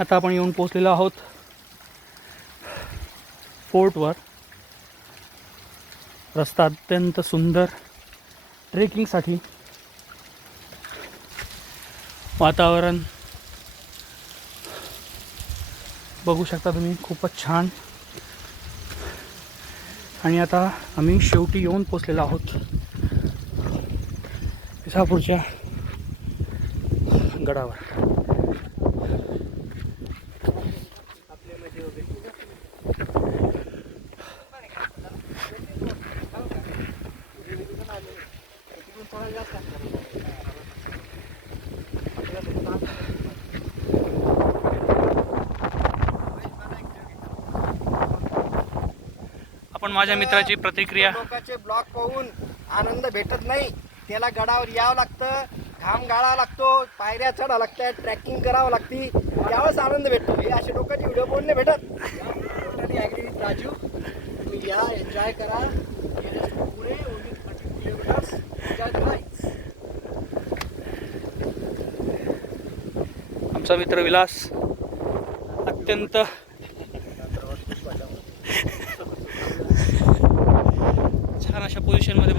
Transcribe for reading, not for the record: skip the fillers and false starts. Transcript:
आता आपण येऊन पोहोचलेलो आहोत फोर्टवर. रस्ता अत्यंत सुंदर ट्रेकिंगसाठी. वातावरण बघू शकता तुम्ही, खूपच छान. आणि आता आम्ही शेवटी येऊन पोचलेलो आहोत विसापूरच्या गडावर. आपण माझ्या मित्राची प्रतिक्रिया. लोकांचे ब्लॉग पाहून आनंद भेटत नाही, त्याला गडावर यावं लागतं, घाम गाळावा लागतो, पायऱ्या चढावं लागतात, ट्रॅकिंग करावं लागती, त्यावेळेस आनंद भेटतो. हे असे लोकांचे व्हिडिओ पाहून नाही भेटत. राजू, तुम्ही या, एन्जॉय करा. पुढे किलोमीटर्स आमचा मित्र विलास अत्यंत छान अशा पोझिशनमध्ये